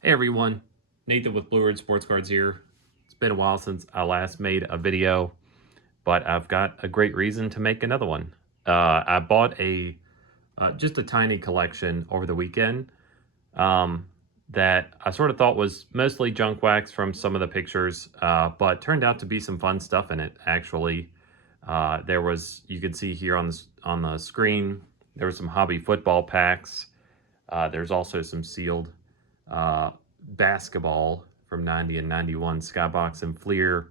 Hey everyone, Nathan with Blue Ridge Sports Cards here. It's been a while since I last made a video, but I've got a great reason to make another one. I bought just a tiny collection over the weekend um, that I sort of thought was mostly junk wax from some of the pictures, but turned out to be some fun stuff in it. Actually, there was, you can see here on the screen, there were some hobby football packs. There's also some sealed uh, basketball from 90 and 91 Skybox and Fleer.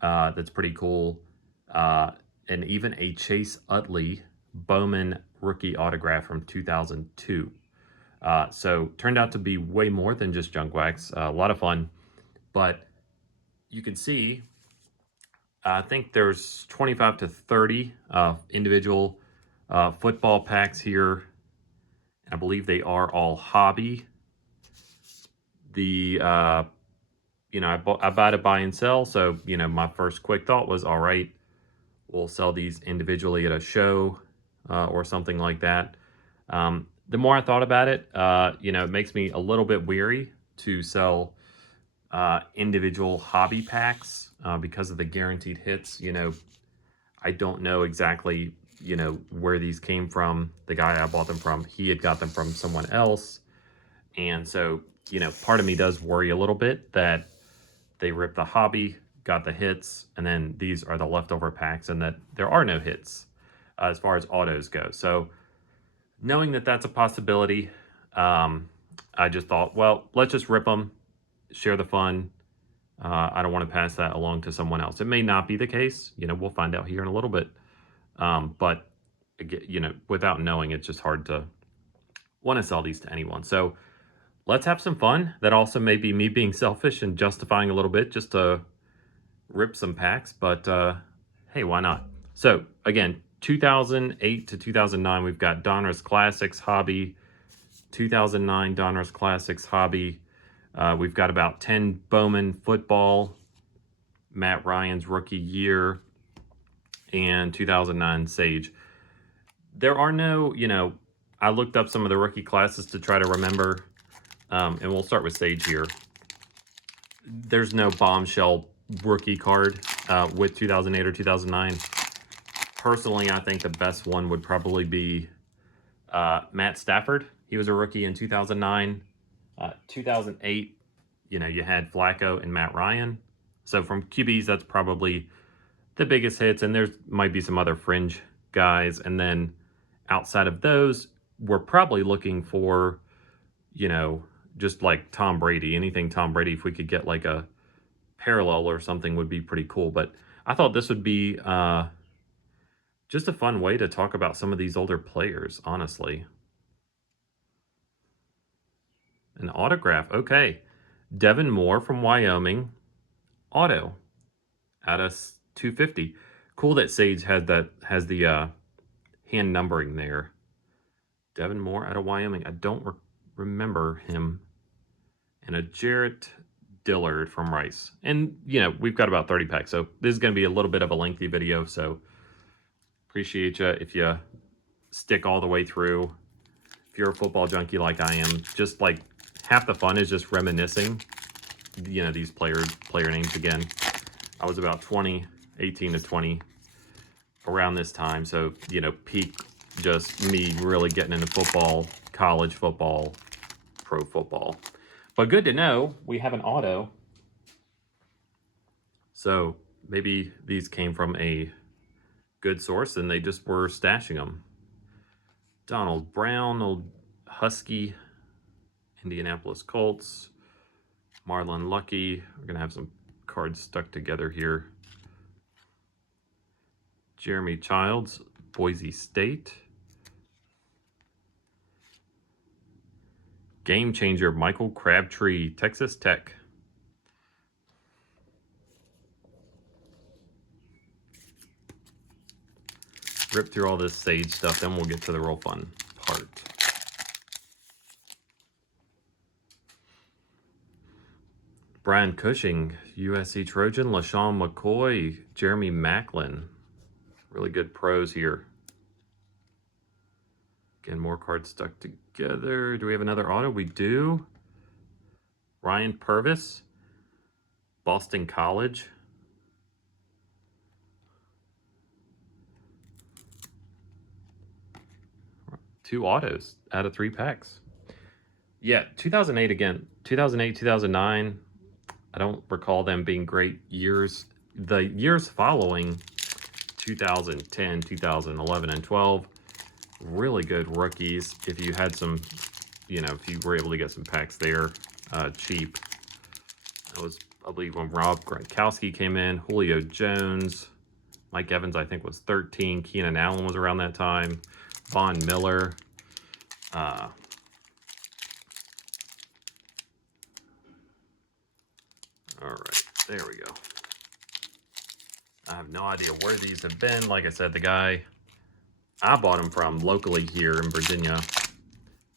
That's pretty cool. Uh, and even a Chase Utley Bowman rookie autograph from 2002. So turned out to be way more than just junk wax. A lot of fun. But you can see, I think there's 25 to 30 individual football packs here. I believe they are all hobby. The I buy to buy and sell. So, my first quick thought was, all right, we'll sell these individually at a show or something like that. The more I thought about it, it makes me a little bit weary to sell individual hobby packs because of the guaranteed hits. I don't know exactly, where these came from. The guy I bought them from, he had got them from someone else. And so, part of me does worry a little bit that they ripped the hobby, got the hits, and then these are the leftover packs, and that there are no hits as far as autos go. So, knowing that that's a possibility, I just thought, well, let's just rip them, share the fun. I don't want to pass that along to someone else. It may not be the case. We'll find out here in a little bit. But, without knowing, it's just hard to want to sell these to anyone. So, let's have some fun. That also may be me being selfish and justifying a little bit just to rip some packs, but hey, why not? So again, 2008 to 2009, we've got Donruss Classics Hobby, 2009 Donruss Classics Hobby. We've got about 10 Bowman football, Matt Ryan's rookie year, and 2009 Sage. There are no, I looked up some of the rookie classes to try to remember, and we'll start with Sage here. There's no bombshell rookie card with 2008 or 2009. Personally, I think the best one would probably be Matt Stafford. He was a rookie in 2009. 2008, you had Flacco and Matt Ryan. So from QBs, that's probably the biggest hits. And there's might be some other fringe guys. And then outside of those, we're probably looking for, just like Tom Brady. Anything Tom Brady, if we could get like a parallel or something would be pretty cool. But I thought this would be just a fun way to talk about some of these older players, honestly. An autograph. Okay. Devin Moore from Wyoming. Auto. Out of 250. Cool that Sage has the hand numbering there. Devin Moore out of Wyoming. I don't remember him. And a Jarrett Dillard from Rice. And, we've got about 30 packs. So this is going to be a little bit of a lengthy video. So appreciate you if you stick all the way through. If you're a football junkie like I am, just like half the fun is just reminiscing, these player names again. I was about 18 to 20 around this time. So, peak just me really getting into football, college football, pro football. But good to know we have an auto. So maybe these came from a good source and they just were stashing them. Donald Brown, old Husky, Indianapolis Colts, Marlon Lucky. We're going to have some cards stuck together here. Jeremy Childs, Boise State. Game changer, Michael Crabtree, Texas Tech. Rip through all this Sage stuff, then we'll get to the real fun part. Brian Cushing, USC Trojan, LaShawn McCoy, Jeremy Maclin. Really good pros here. Again, more cards stuck together. Do we have another auto? We do. Ryan Purvis, Boston College. Two autos out of 3 packs. Yeah, 2008 again. 2008, 2009. I don't recall them being great years. The years following 2010, 2011, and 12, really good rookies. If you had some, if you were able to get some packs there cheap. That was, I believe, when Rob Gronkowski came in. Julio Jones. Mike Evans, I think, was 13. Keenan Allen was around that time. Von Miller. All right, there we go. I have no idea where these have been. Like I said, the guy I bought them from locally here in Virginia,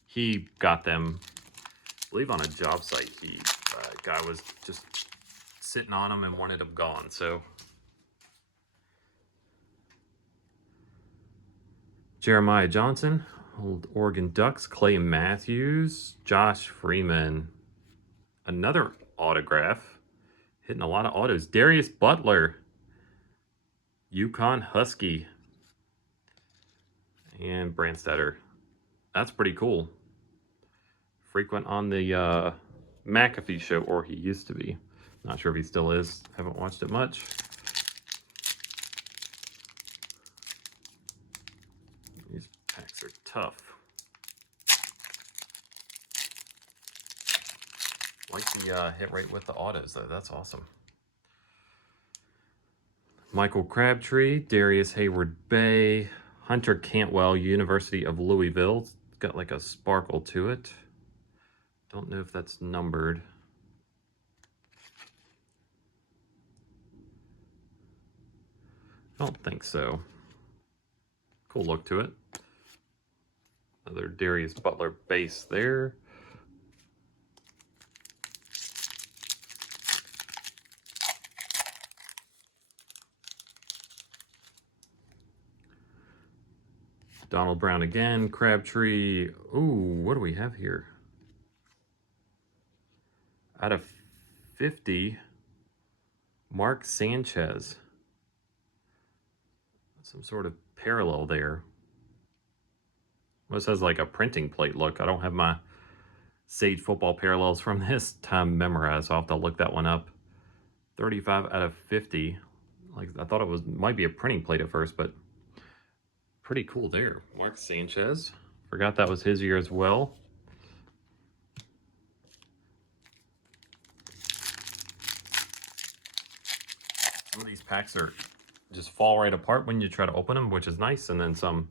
he got them, I believe, on a job site. The guy was just sitting on them and wanted them gone. So Jeremiah Johnson, old Oregon Ducks. Clay Matthews, Josh Freeman, another autograph, hitting a lot of autos. Darius Butler, Yukon Husky, and Brandstetter. That's pretty cool. Frequent on the McAfee show, or he used to be. Not sure if he still is. Haven't watched it much. These packs are tough. Like the hit rate with the autos, though. That's awesome. Michael Crabtree, Darius Hayward Bay, Hunter Cantwell, University of Louisville. It's got like a sparkle to it. Don't know if that's numbered. I don't think so. Cool look to it. Another Darius Butler base there. Donald Brown again, Crabtree. Ooh, what do we have here? Out of 50, Mark Sanchez. Some sort of parallel there. Almost has like a printing plate look. I don't have my Sage football parallels from this time memorized. I'll have to look that one up. 35 out of 50. Like, I thought it might be a printing plate at first, but pretty cool there. Mark Sanchez. Forgot that was his year as well. Some of these packs are just fall right apart when you try to open them, which is nice, and then some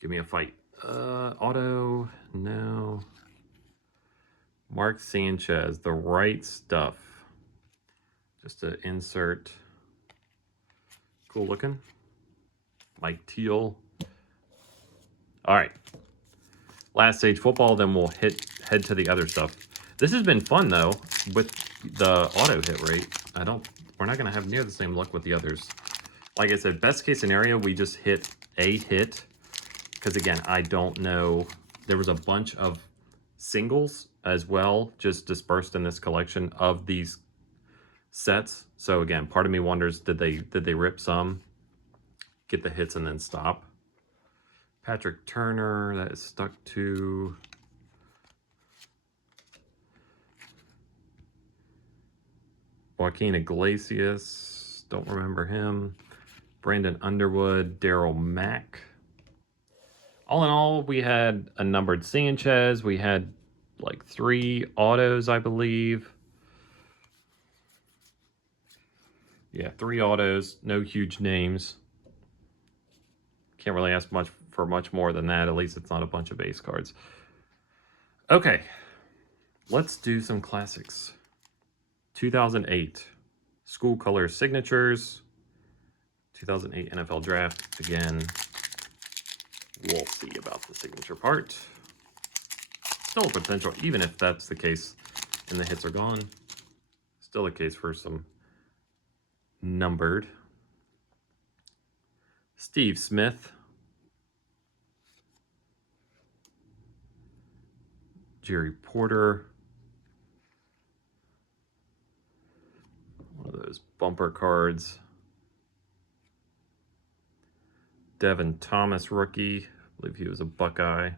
give me a fight. Auto, no. Mark Sanchez, the right stuff. Just to insert. Cool looking. Mike Teal. All right. Last Sage football, then we'll head to the other stuff. This has been fun though with the auto hit rate. We're not gonna have near the same luck with the others. Like I said, best case scenario, we just hit a hit. Because again, I don't know. There was a bunch of singles as well, just dispersed in this collection of these sets. So again, part of me wonders, did they rip some, get the hits, and then stop? Patrick Turner, that is stuck to. Joaquin Iglesias, don't remember him. Brandon Underwood, Daryl Mack. All in all, we had a numbered Sanchez. We had like 3 autos, I believe. Yeah, 3 autos, no huge names. Can't really ask for much more than that. At least it's not a bunch of base cards. Okay, let's do some classics. 2008, school color signatures. 2008 NFL draft. Again, we'll see about the signature part. Still a potential, even if that's the case and the hits are gone. Still a case for some numbered. Steve Smith. Jerry Porter. bumper cards. Devin Thomas, rookie. I believe he was a Buckeye.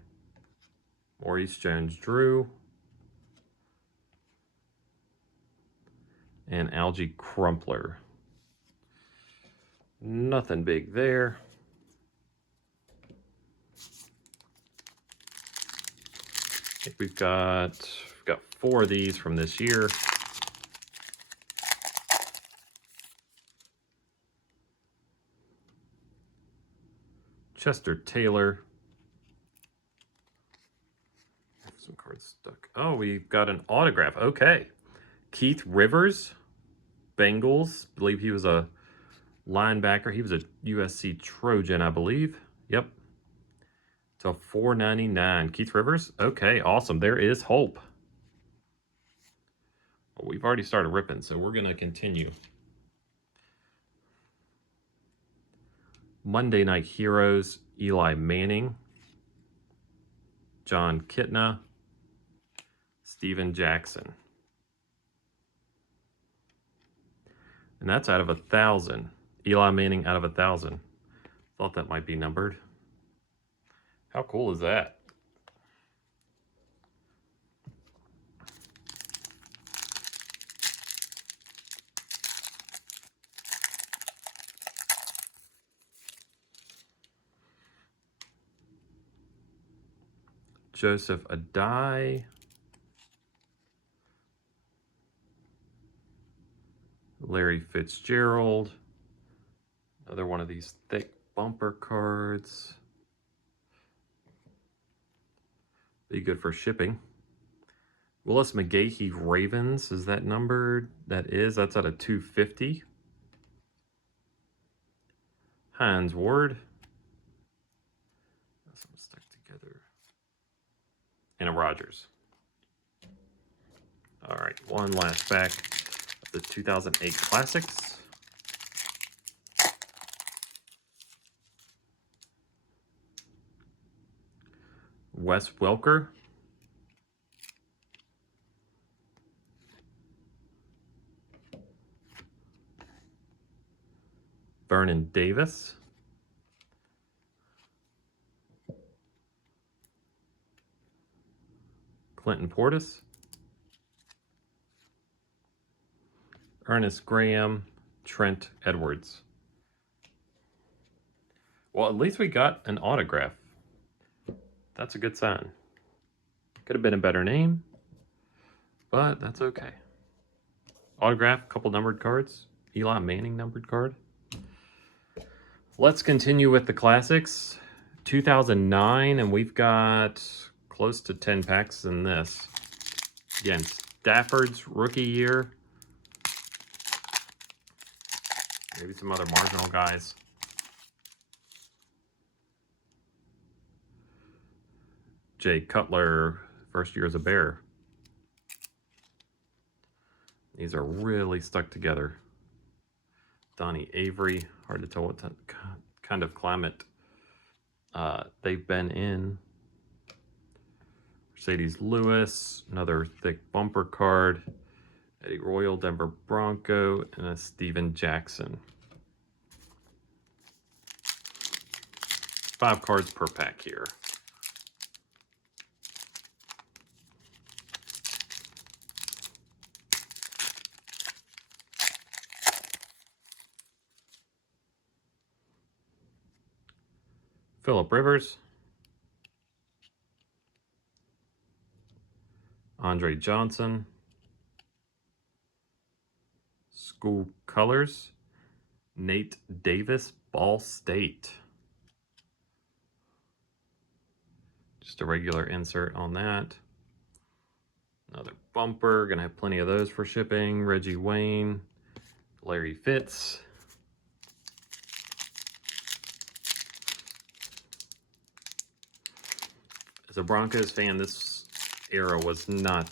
Maurice Jones-Drew. And Algie Crumpler. Nothing big there. I think we've got 4 of these from this year. Chester Taylor. Some cards stuck. Oh, we've got an autograph. Okay. Keith Rivers, Bengals. I believe he was a linebacker. He was a USC Trojan, I believe. Yep. So $4.99. Keith Rivers. Okay, awesome. There is hope. Well, we've already started ripping, so we're going to continue. Monday Night Heroes, Eli Manning, John Kitna, Steven Jackson. And that's out of 1,000. Eli Manning out of 1,000. Thought that might be numbered. How cool is that? Joseph Adai. Larry Fitzgerald. Another one of these thick bumper cards. Be good for shipping. Willis McGahee Ravens. Is that numbered? That's out of 250. Hines Ward. Some stuck together. And a Rogers. All right, one last pack of the 2008 Classics. Wes Welker. Vernon Davis. Clinton Portis. Ernest Graham. Trent Edwards. Well, at least we got an autograph. That's a good sign. Could have been a better name, but that's okay. Autograph, couple numbered cards. Eli Manning numbered card. Let's continue with the classics. 2009, and we've got close to 10 packs in this. Again, Stafford's rookie year. Maybe some other marginal guys. Jay Cutler, first year as a Bear. These are really stuck together. Donnie Avery, hard to tell what kind of climate they've been in. Mercedes Lewis, another thick bumper card. Eddie Royal, Denver Bronco, and a Steven Jackson. 5 cards per pack here. Phillip Rivers. Andre Johnson. School Colors. Nate Davis, Ball State. Just a regular insert on that. Another bumper. Gonna have plenty of those for shipping. Reggie Wayne. Larry Fitz. As a Broncos fan, this era was not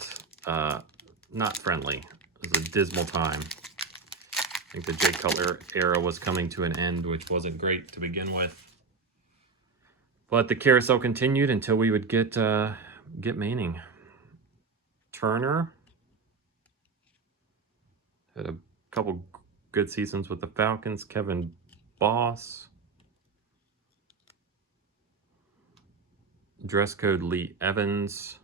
friendly. It was a dismal time. I think the Jay Cutler era was coming to an end, which wasn't great to begin with. But the carousel continued until we would get Manning. Turner had a couple good seasons with the Falcons. Kevin Boss. Dress code Lee Evans.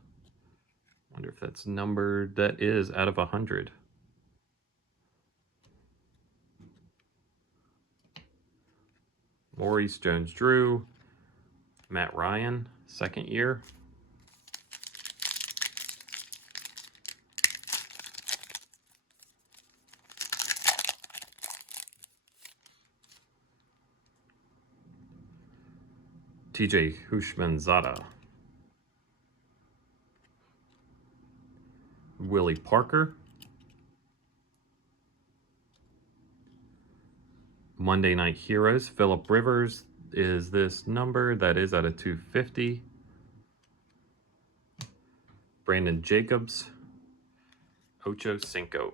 Wonder if that's numbered. That is out of 100. Maurice Jones-Drew. Matt Ryan, second year. TJ Hushmanzada. Willie Parker. Monday Night Heroes. Phillip Rivers is this number. That is out of 250. Brandon Jacobs. Ocho Cinco.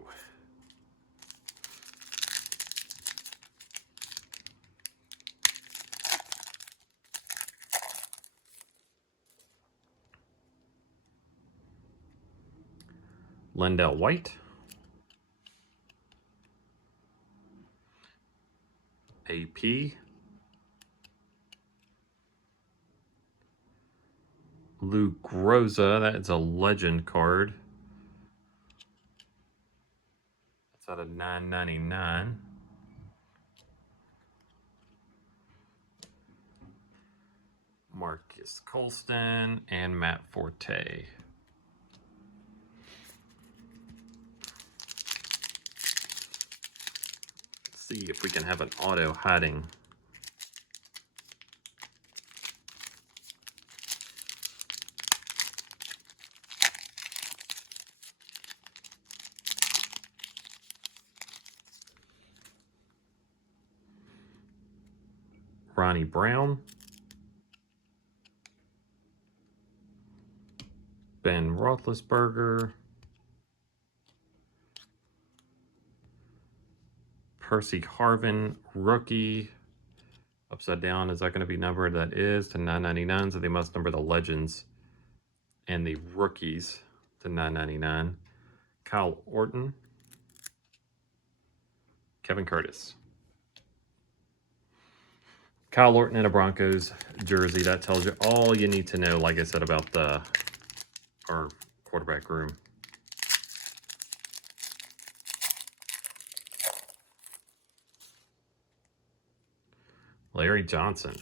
Lendell White. AP. Lou Groza, that's a legend card. That's out of 999. Marcus Colston and Matt Forte. Let's see if we can have an auto hiding. Ronnie Brown. Ben Roethlisberger. Percy Harvin, rookie. Upside down, is that going to be numbered? That is to 999, so they must number the legends and the rookies to 999. Kyle Orton. Kevin Curtis. Kyle Orton in a Broncos jersey. That tells you all you need to know, like I said, about our quarterback room. Larry Johnson.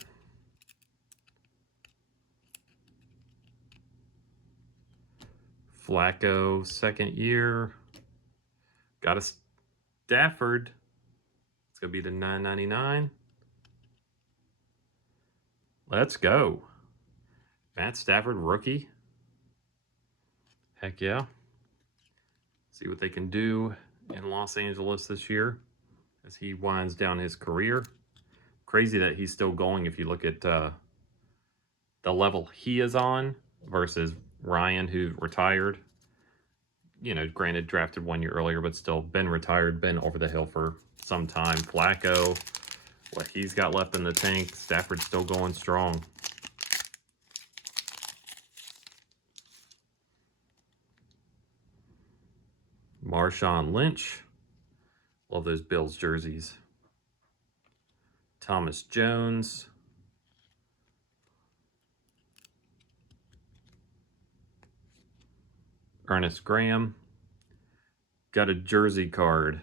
Flacco, second year. Got a Stafford. It's going to be to 999. Let's go. Matt Stafford, rookie. Heck yeah. See what they can do in Los Angeles this year as he winds down his career. Crazy that he's still going if you look at the level he is on versus Ryan, who retired. You know, granted, drafted 1 year earlier, but still been retired, been over the hill for some time. Flacco, what he's got left in the tank. Stafford's still going strong. Marshawn Lynch. Love those Bills jerseys. Thomas Jones. Ernest Graham. Got a jersey card.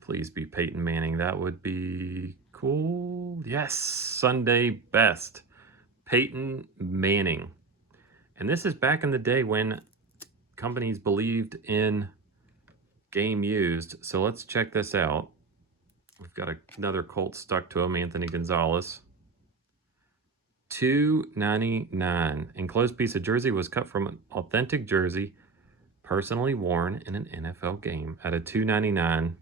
Please be Peyton Manning. That would be cool. Yes, Sunday best. Peyton Manning. And this is back in the day when companies believed in game used. So let's check this out. We've got another Colt stuck to him, Anthony Gonzalez. $2.99. Enclosed piece of jersey was cut from an authentic jersey, personally worn in an NFL game at a $2.99. A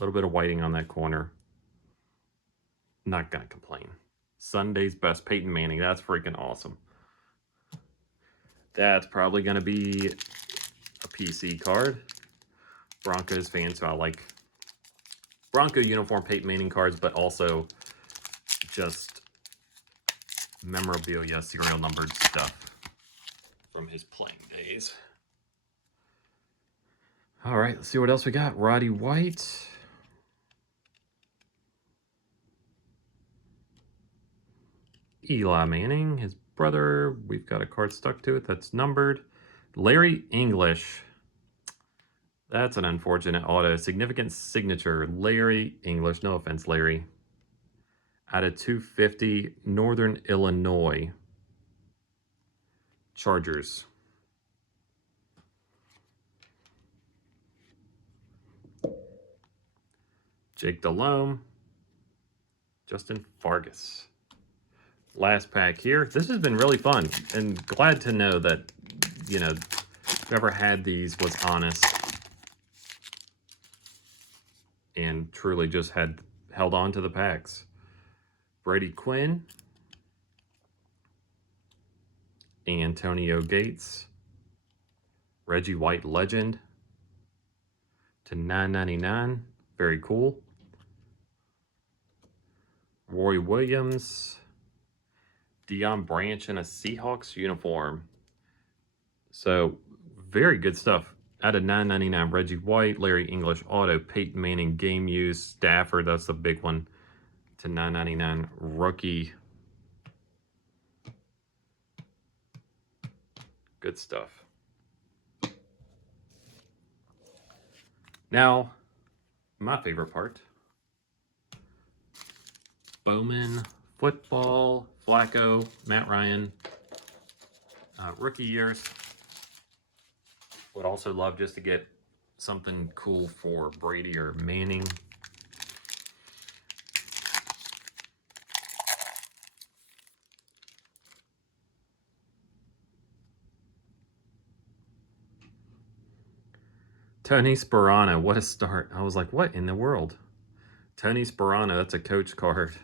little bit of whiting on that corner. Not gonna complain. Sunday's best, Peyton Manning. That's freaking awesome. That's probably gonna be a PC card. Broncos fan, so I like Bronco uniform Peyton Manning cards, but also just memorabilia, serial numbered stuff from his playing days. All right, let's see what else we got. Roddy White. Eli Manning, his brother. We've got a card stuck to it that's numbered. Larry English. That's an unfortunate auto. Significant signature. Larry English. No offense, Larry. Out of 250, Northern Illinois Chargers. Jake Delhomme. Justin Fargas. Last pack here. This has been really fun, and glad to know that, you know, whoever had these was honest and truly just had held on to the packs. Brady Quinn, Antonio Gates, Reggie White Legend to $9.99. Very cool. Roy Williams, Deion Branch in a Seahawks uniform. So very good stuff. Out of $9.99, Reggie White, Larry English auto, Peyton Manning game use, Stafford, that's the big one, to $9.99 rookie. Good stuff. Now, my favorite part. Bowman, football, Flacco, Matt Ryan, rookie years. Would also love just to get something cool for Brady or Manning. Tony Sparano, what a start. I was like, what in the world? Tony Sparano, that's a coach card.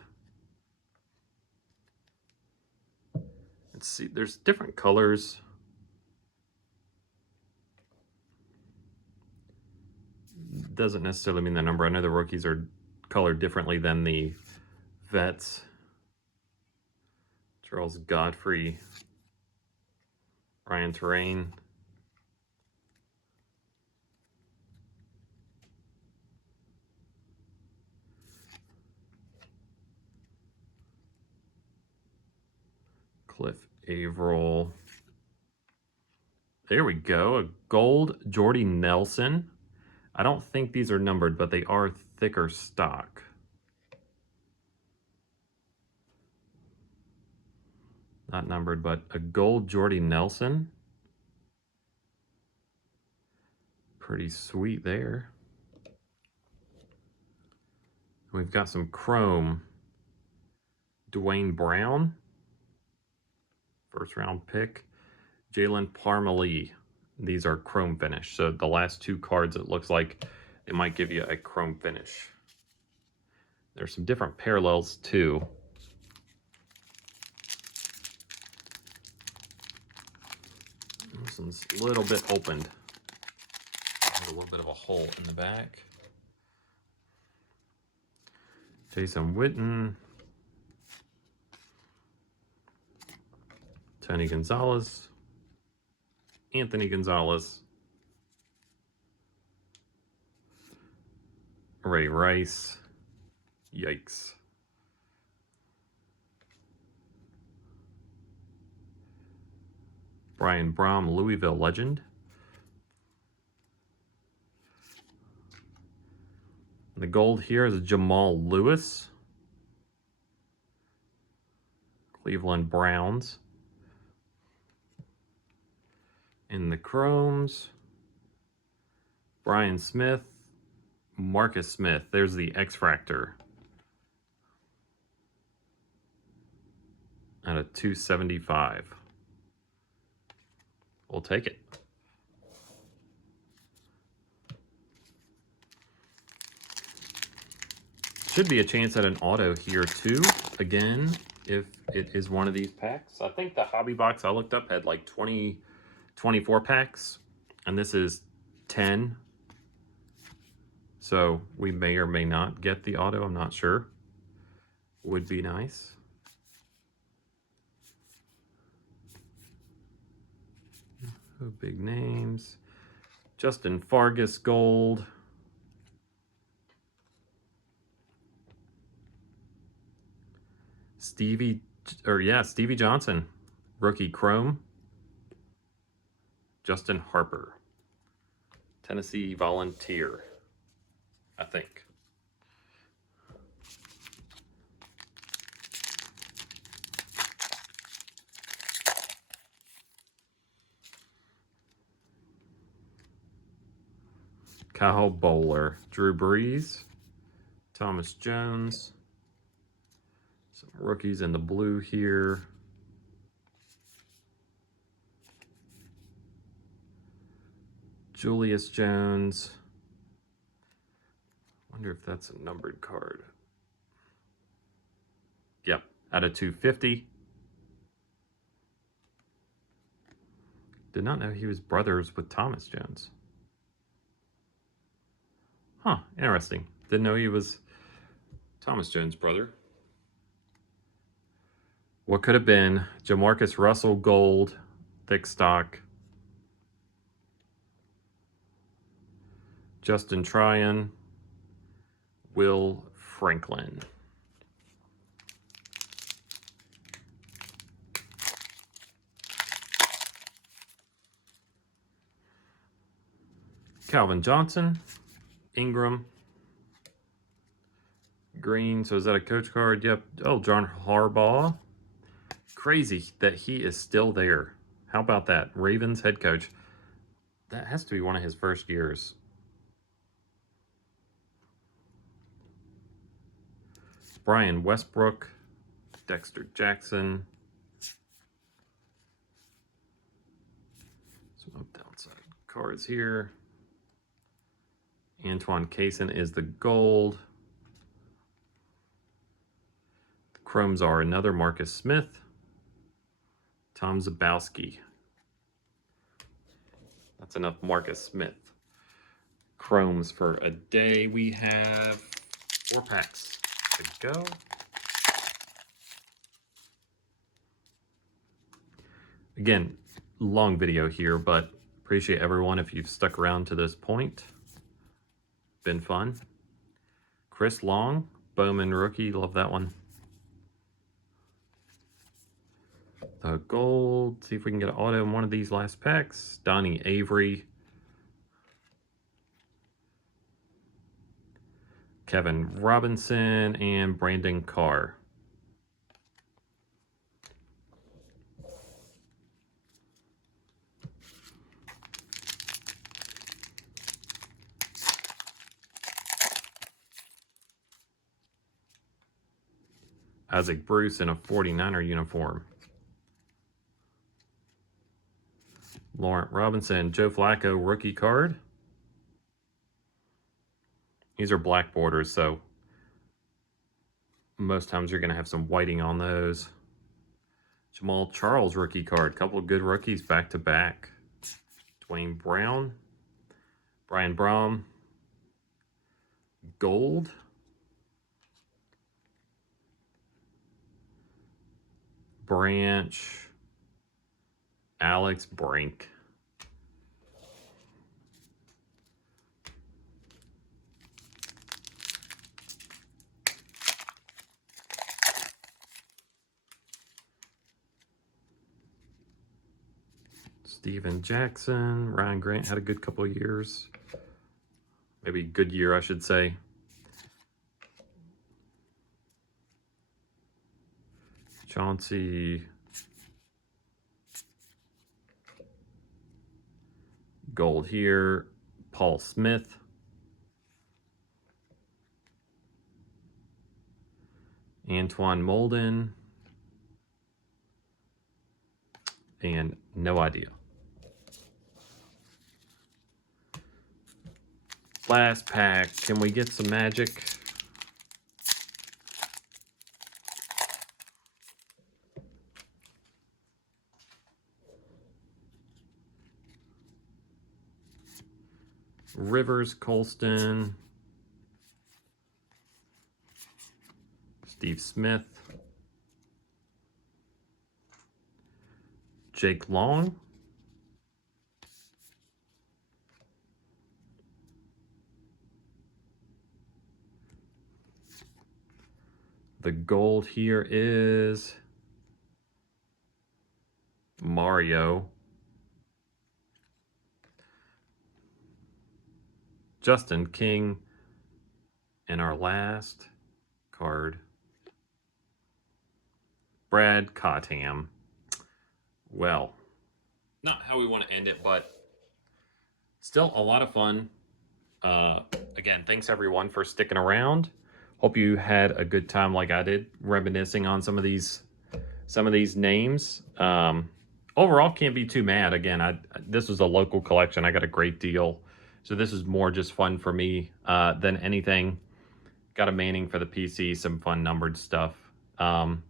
Let's see, there's different colors. Doesn't necessarily mean the number. I know the rookies are colored differently than the vets. Charles Godfrey, Ryan Terrain. Cliff Averill. There we go. A gold Jordy Nelson. I don't think these are numbered, but they are thicker stock. Not numbered, but a gold Jordy Nelson. Pretty sweet there. We've got some chrome. Dwayne Brown. First round pick. Jalen Parmalee. These are chrome finish. So the last two cards, it looks like it might give you a chrome finish. There's some different parallels too. This one's a little bit opened. There's a little bit of a hole in the back. Jason Witten. Tony Gonzalez. Anthony Gonzalez. Ray Rice. Yikes. Brian Brom, Louisville legend. The gold here is Jamal Lewis. Cleveland Browns. In the chromes, Brian Smith, Marcus Smith. There's the X-Fractor. Out of 275. We'll take it. Should be a chance at an auto here too. Again, if it is one of these packs. I think the hobby box I looked up had like 24 packs, and this is 10. So we may or may not get the auto. I'm not sure. Would be nice. Big names. Justin Fargas gold. Stevie Johnson, rookie chrome. Justin Harper, Tennessee Volunteer, I think. Kyle Bowler, Drew Brees, Thomas Jones. Some rookies in the blue here. Julius Jones. Wonder if that's a numbered card. Yep, out of 250. Did not know he was brothers with Thomas Jones. Huh, interesting. Didn't know he was Thomas Jones' brother. What could have been? Jamarcus Russell gold, thick stock. Justin Tryon, Will Franklin. Calvin Johnson, Ingram, green. So is that a coach card? Yep. Oh, John Harbaugh. Crazy that he is still there. How about that? Ravens head coach. That has to be one of his first years. Brian Westbrook, Dexter Jackson. Some up downside cards here. Antoine Cason is the gold. The chromes are another Marcus Smith. Tom Zabowski. That's enough Marcus Smith. Chromes for a day. We have 4 packs to go. Again, long video here, but appreciate everyone if you've stuck around to this point. Been fun. Chris Long, Bowman rookie, love that one. The gold, see if we can get an auto in one of these last packs. Donnie Avery. Kevin Robinson and Brandon Carr. Isaac Bruce in a 49er uniform. Laurent Robinson, Joe Flacco rookie card. These are black borders, so most times you're going to have some whiting on those. Jamal Charles rookie card. Couple of good rookies back to back. Dwayne Brown. Brian Brom. Gold. Branch. Alex Brink. Steven Jackson. Ryan Grant had a good couple of years. Maybe good year, I should say. Chauncey. Gold here. Paul Smith. Antoine Molden. And no idea. Last pack. Can we get some magic? Rivers, Colston, Steve Smith, Jake Long, The gold here is Mario. Justin King. And our last card, Brad Cottam. Well, not how we want to end it, but still a lot of fun. Again, thanks everyone for sticking around. Hope you had a good time like I did, reminiscing on some of these names. Overall, can't be too mad. Again, this was a local collection. I got a great deal, so this is more just fun for me than anything. Got a Manning for the PC, some fun numbered stuff, and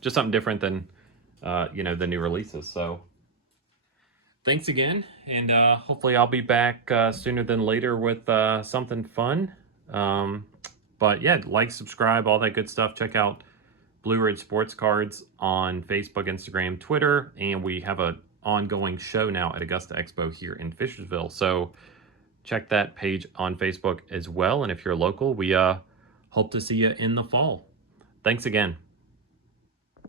just something different than the new releases. So thanks again, and hopefully I'll be back sooner than later with something fun. But yeah, like, subscribe, all that good stuff. Check out Blue Ridge Sports Cards on Facebook, Instagram, Twitter, and we have an ongoing show now at Augusta Expo here in Fishersville. So check that page on Facebook as well. And if you're local, we hope to see you in the fall. Thanks again.